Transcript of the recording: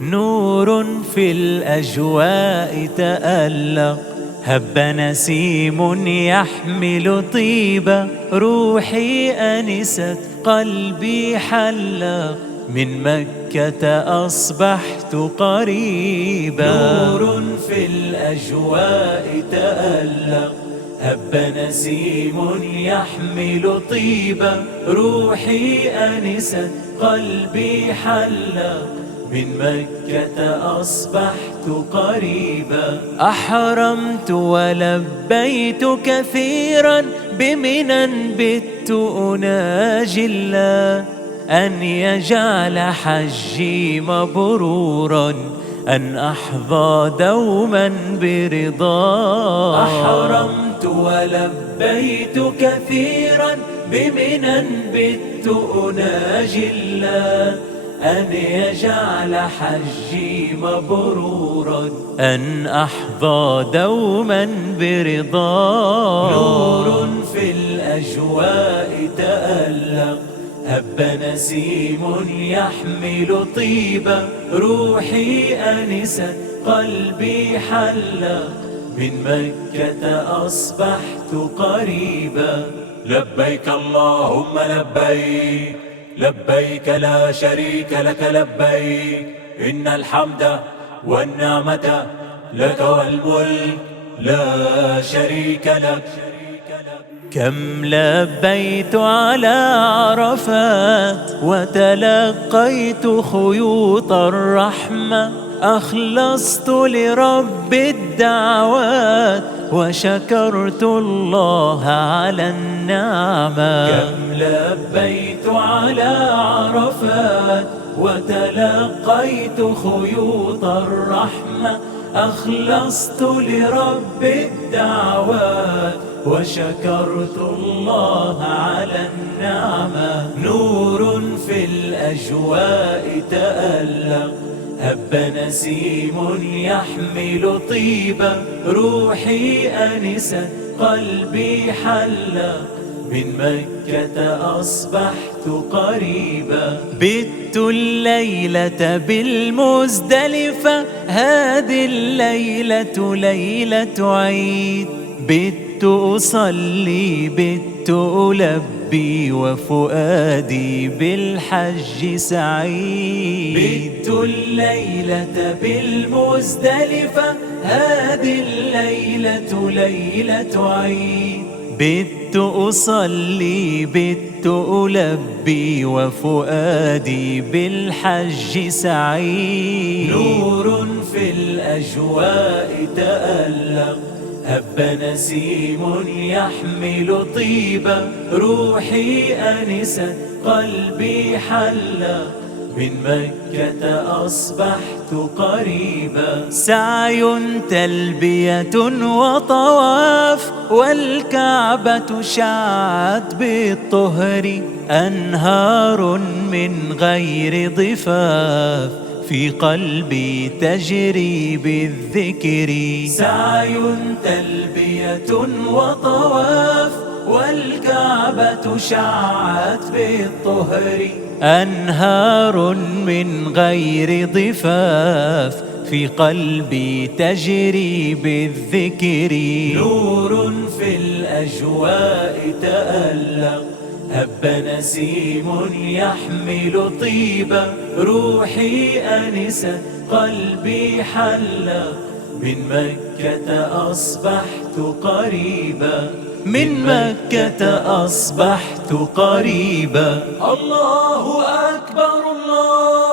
نور في الأجواء تألق، هب نسيم يحمل طيبة، روحي أنست قلبي حلق، من مكة أصبحت قريبا. نور في الأجواء تألق، هب نسيم يحمل طيبة، روحي أنست قلبي حلق، من مكة أصبحت قريبا. أحرمت ولبيت كثيرا، بمنى بت أناجي الله، أن يجعل حجي مبرورا، أن أحظى دوما برضاه. أحرمت ولبيت كثيرا، بمنى بت أناجي الله، أن يجعل حجي مبرورا، أن أحظى دوما برضاه. نور في الأجواء تألق، هب نسيم يحمل طيبة، روحي أنست قلبي حلق، من مكة أصبحت قريبا. لبيك اللهم لبيك، لبيك لا شريك لك لبيك، إن الحمد والنعمة لك والملك لا شريك لك. كم لبيت على عرفات، وتلقيت خيوط الرحمة، أخلصت لرب الدعوات، وشكرت الله على النعمة. كم لبيت على عرفات، وتلقيت خيوط الرحمة، أخلصت لرب الدعوات، وشكرت الله على النعمة. نور في الأجواء تألق، هب نسيم يحمل طيبة، روحي أنست قلبي حلق، من مكة أصبحت قريبا. بت الليلة بالمزدلفة، هذه الليلة ليلة عيد، بت أصلي بت ألبي، وفؤادي بالحج سعيد. بت الليلة بالمزدلفة، هذه الليلة ليلة عيد، بت أصلي بت ألبي، وفؤادي بالحج سعيد. نور في الأجواء تألق، هب نسيم يحمل طيبة، روحي أنست قلبي حلق، من مكة أصبحت قريبا. سعي تلبية وطواف، والكعبة شعت بالطهر، أنهار من غير ضفاف، في قلبي تجري بالذكر. سعي تلبية وطواف، والكعبة شعت بالطهر، أنهار من غير ضفاف، في قلبي تجري بالذكر. نور في الأجواء تألق، هب نسيم يحمل طيبة، روحي أنست قلبي حلق، من مكة أصبحت قريبا. من مكة أصبحت قريبا. الله أكبر الله